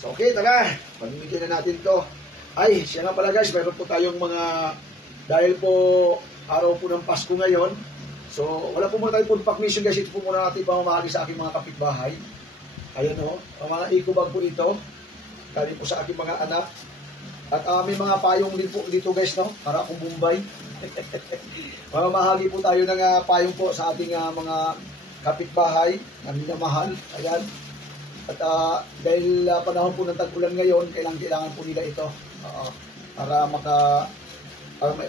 So, okay, tara. Pamimigyan na natin to. Ay, siya nga pala guys, mayroon po tayong mga, dahil po araw po ng Pasko ngayon, so wala po muna tayong food pack mission guys. Ito po muna natin pamamahagi sa aking mga kapitbahay. Ayan o, mga eco bag po ito. Galing po sa aking mga anak. At may mga payong din po dito guys, no? Para akong Bombay. Mamamahagi po tayo ng payong po sa ating mga kapitbahay na minamahal. Ayan. At dahil panahon po ng tag-ulan ngayon, kailangan po nila ito para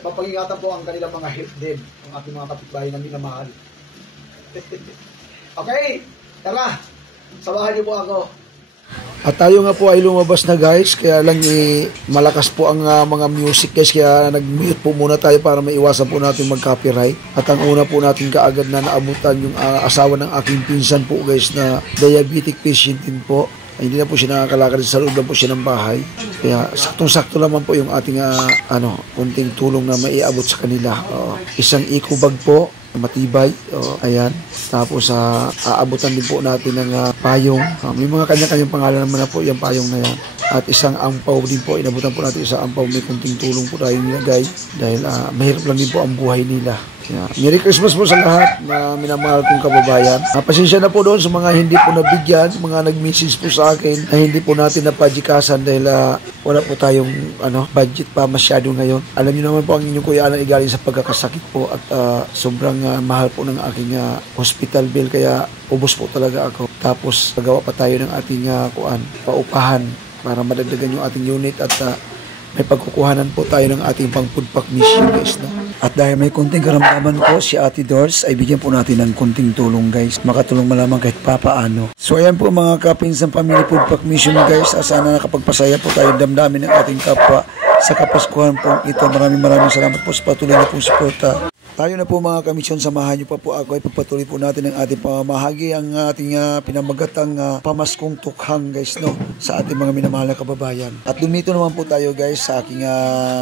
mapangingatan po ang kanilang mga health din, ang ating mga kapitbahay na minamahal. Okay, tara, samahan niyo po ako. At tayo nga po ay lumabas na guys, kaya lang malakas po ang mga music guys, kaya nag-mute po muna tayo para maiwasan po natin mag-copyright. At ang una po natin kaagad na naabutan yung asawa ng aking pinsan po guys na diabetic patient din po. Ay, hindi na po siya nakakalakad, sa loob lang po siya ng bahay. Kaya saktong-sakto naman po yung ating kunting tulong na maiabot sa kanila. Isang eco bag po, matibay, ayan. Tapos aabutan din po natin ng payong. May mga kanya-kanyang pangalan naman na po yung payong na yan. At isang ampaw din po, inabutan po natin isang ampaw. May kunting tulong po tayo nilagay dahil mahirap lang din po ang buhay nila. Yeah. Merry Christmas po sa lahat na minamahal kong kababayan. Pasensya na po doon sa mga hindi po nabigyan, mga nag-message po sa akin na hindi po natin napadjikasan dahil wala po tayong budget pa masyado ngayon. Alam niyo naman po ang inyong kuya Alan igaling sa pagkakasakit po at sobrang mahal po ng aking hospital bill kaya ubos po talaga ako. Tapos pagawa pa tayo ng ating paupahan para madagdagan yung ating unit at may pagkukuhanan po tayo ng ating pang food pack mission guys, no? At dahil may kunting karamdaman po si Ate Dors, ay bigyan po natin ng kunting tulong guys. Makatulong malamang kahit papaano. So ayan po mga kapinsan family food pack mission guys. Sana nakapagpasaya po tayo damdamin ng ating kapwa sa Kapaskuhan po ito. Maraming salamat po sa patuloy na pong suporta. Tayo na po mga kamisyon, samahan niyo pa po ako ay pagpatuloy po natin ang ating pamamahagi, ang ating pinamagatang pamaskong tukhang guys, no, sa ating mga minamahal na kababayan. At dumito naman po tayo guys sa aking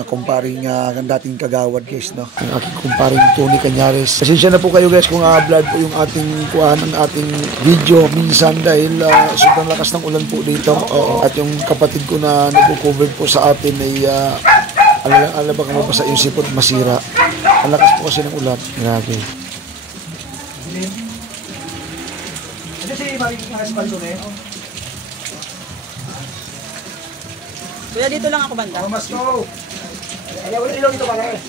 kumparing dating kagawad guys, no, ang aking kumparing Tony Cañares. Pasensya na po kayo guys kung vlog po yung ating ang ating video minsan dahil sobrang lakas ng ulan po dito. At yung kapatid ko na nagko-cover po sa atin ay alam baka mabasa yung sipot masira. Ang lakas po kasi ng ulan. Grabe. Ano si Maring Espaldo na yun? Kuya, dito lang ako banda. Mas go! Ayaw, ilaw ito pala eh.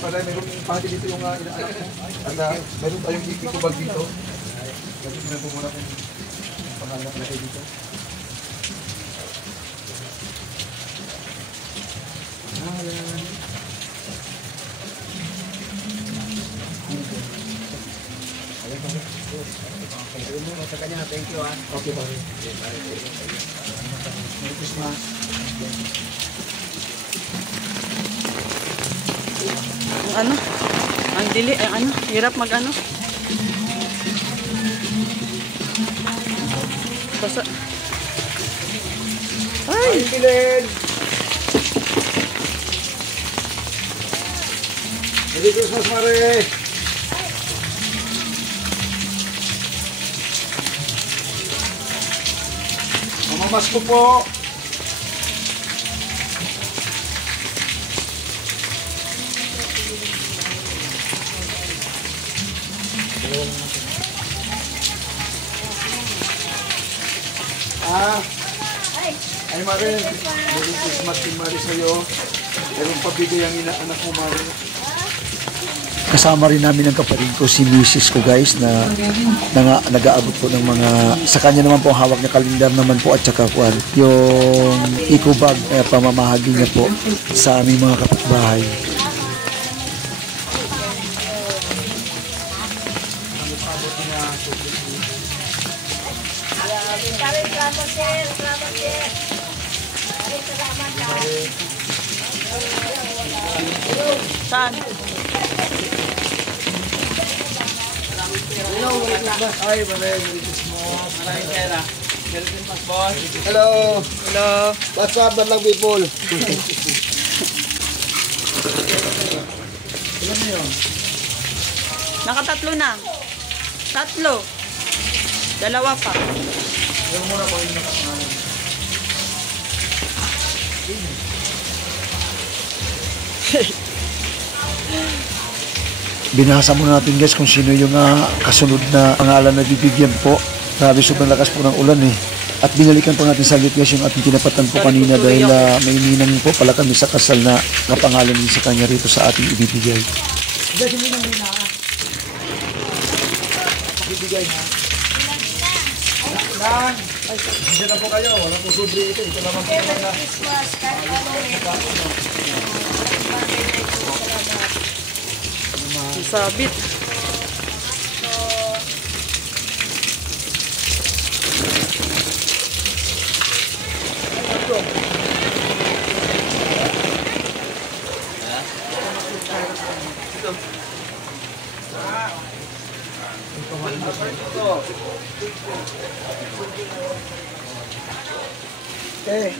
Mayroong pati dito yung anak ko. At mayroon tayong ikikubag dito. Kasi pinag muna kong pangalan na kayo dito. Thank you. Okay, pare. Merry Christmas. Ang dili, hirap basa. Ay, bilin! Merry Christmas, Mare! Mamamas ko po! Ay Mare, Merry Christmas din Mare sa'yo. Meron pabigay ang inaanak mo Mare. Kasama rin namin ang kapatid ko, si Mrs. ko guys, na nag-aabot po ng mga, sa kanya naman po hawak na kalendar naman po at saka po yung eco bag, pamamahagi niya po sa aming mga kapitbahay. Saan? Ay, Merry Christmas. Maraming pera. Merry Christmas, boss. Hello. Hello. What's up, lang people? Ilan mo yun? Nakatatlo na. Tatlo. Dalawa pa. Ilan muna po yung nakakangalan. Binasa muna natin guys kung sino yung kasunod na pangalan na bibigyan po. Grabe, sobrang lakas po ng ulan eh. At binalikan po natin saglit guys yung ating tinapatan po kanina dahil may ninang po pala kami sa kasal na kapangalan din sa kanya rito sa ating ibibigay. Guys, hindi na muna ibibigay na. Ay, hindi na po kayo. Wala po sobre ito. Ito naman po na. Sabit. Eh.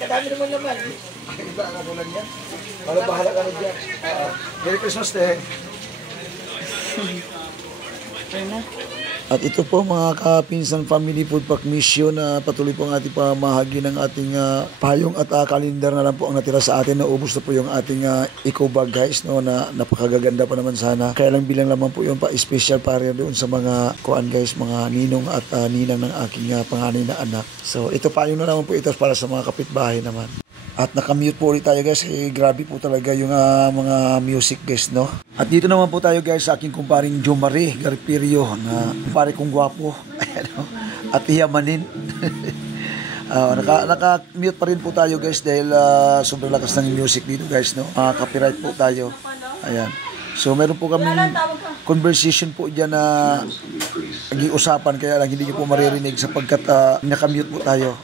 Kadami naman naman. Iba ang abulan yan. Wala bahala ka na dyan. Merry Christmas, te. At ito po mga kapinsan family food pack mission na patuloy po ang ating pamahagi ng ating payong at kalendar na lang po ang natira sa atin. Naubos na po yung ating eco bag guys, no, na napakagaganda pa naman sana. Kaya lang bilang lamang po yung pa-special para doon sa mga kuan guys, mga ninong at ninang ng aking panganay na anak. So ito payong na naman po ito para sa mga kapitbahay naman. At nakamute po ulit tayo guys, grabe po talaga yung mga music guys, no. At dito naman po tayo guys sa aking kumparing Jo Marie Garpirio na kumpare kong gwapo. Ayan, no? At hiyamanin. Naka-mute pa rin po tayo guys dahil sobrang lakas ng music dito guys, no. Copyright po tayo. Ayan. So meron po kaming conversation po dyan na nag-iusapan kaya lang hindi nyo po maririnig sapagkat nakamute po tayo.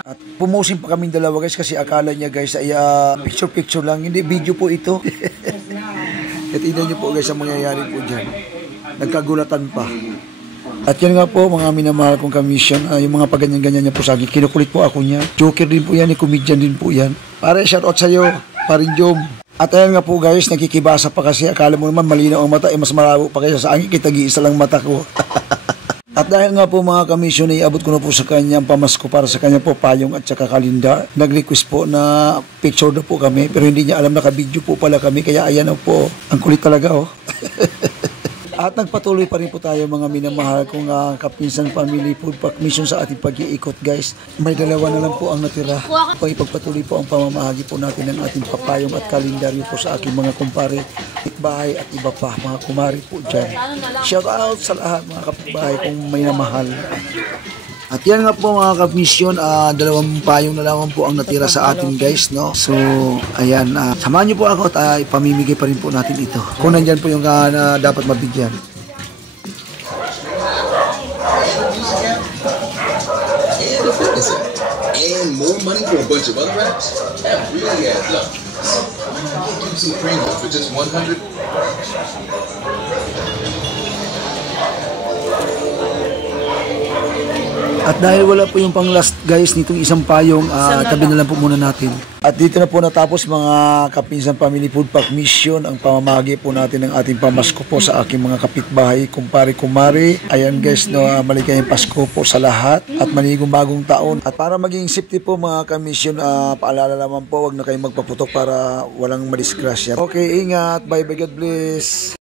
At pumusin pa kaming dalawa guys kasi akala niya guys ay picture lang, hindi video po ito. At tignan niyo po guys ang mangyayari po dyan. Nagkagulatan pa. At yan nga po mga minamahal kong commission, yung mga paganyan-ganyan niya po sa akin, kinukulit po ako niya. Joker din po yan, comedian din po yan. Pare, shoutout sa'yo, parin Jom. At ayan nga po guys, nakikibasa pa kasi akala mo naman malinaw ang mata, mas malabo pa kaysa sa akin, kitag-iisa lang mata ko. At dahil nga po mga kamisyon ay abot ko na po sa kanya ang pamasko para sa kanya po payong at saka kalendar. Nag-request po na picture na po kami pero hindi niya alam naka-video po pala kami kaya ayan na po. Ang kulit talaga oh. At nagpatuloy pa rin po tayo mga minamahal kong kapinsan family food pack mission sa ating pag-iikot guys. May dalawa na lang po ang natira. Pang ipagpatuloy po ang pamamahagi po natin ng ating papayong at kalendaryo po sa aking mga kumpare, kapitbahay at iba pa mga kumari po dyan. Shout out sa lahat mga kapitbahay kung may namahal. At yan nga po mga ka-mission, dalawang payong na lang po ang natira sa atin guys, no? So, ayan, samahan niyo po ako at ipamimigay pa rin po natin ito. Kung nandyan po yung na dapat mabigyan. And more money for a bunch of other apps? That really adds up. Give some premium for just 100. At dahil wala po yung pang last guys nitong isang payong, tabi na lang po muna natin. At dito na po natapos mga kapinsan family food pack mission ang pamamahagi po natin ng ating pamasko po sa aking mga kapitbahay, kumpare, kumari. Ayan guys, no, maligayang Pasko po sa lahat at manigong bagong taon. At para maging safety po mga kamisyon, paalala naman po, wag na kayong magpaputok para walang madisgrasya. Okay, ingat. Bye bye, God bless.